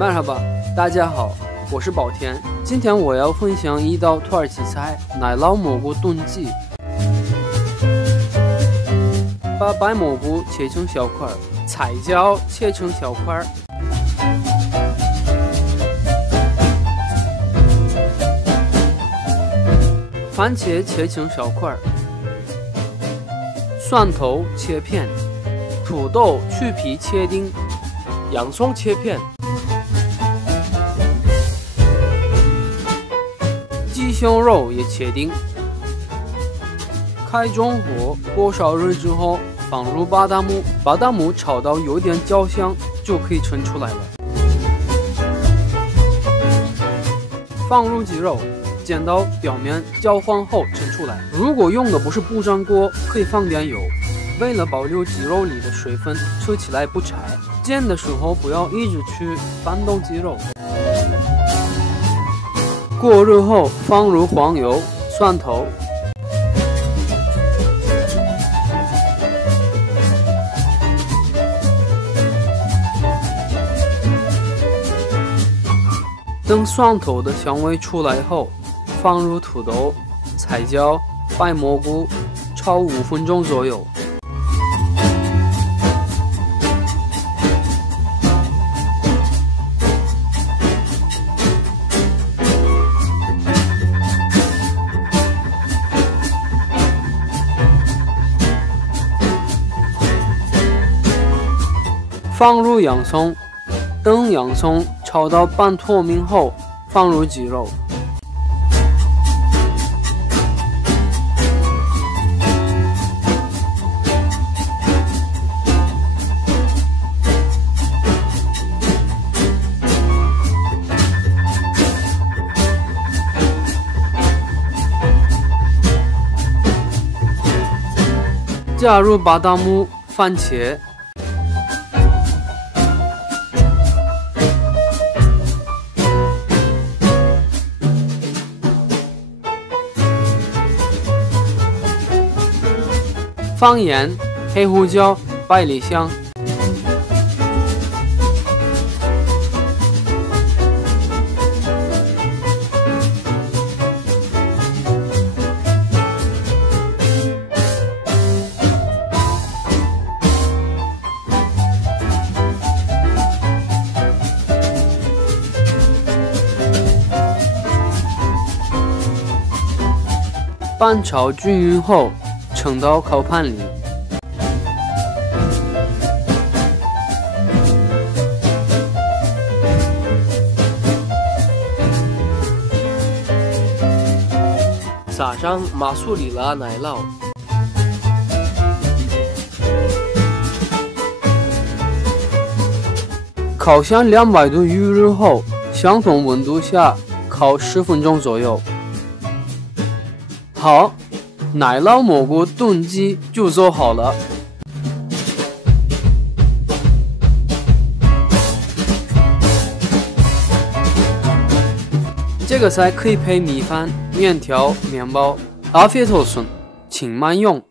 Merhaba， 大家好，我是宝田。今天我要分享一道土耳其菜——奶酪蘑菇炖鸡。把白蘑菇切成小块，彩椒切成小块，番茄切成小块，蒜头切片，土豆去皮切丁，洋葱切片，鸡胸肉也切丁。开中火，锅烧热之后，放入巴达木，巴达木炒到有点焦香，就可以盛出来了。放入鸡肉，煎到表面焦黄后盛出来。如果用的不是不粘锅，可以放点油，为了保留鸡肉里的水分，吃起来不柴。煎的时候不要一直去翻动鸡肉。过热后，放入黄油、蒜头。等蒜头的香味出来后，放入土豆、彩椒、白蘑菇，炒5分钟左右。放入洋葱，等洋葱炒到半透明后，放入鸡肉。加入巴达木、番茄。放盐、黑胡椒、百里香，拌炒均匀后，盛到烤盘里。撒上马苏里拉奶酪，烤箱200度预热后，相同温度下烤10分钟左右。好，奶酪蘑菇炖鸡就做好了。这个菜可以配米饭、面条、面包。Afiyet olsun，请慢用。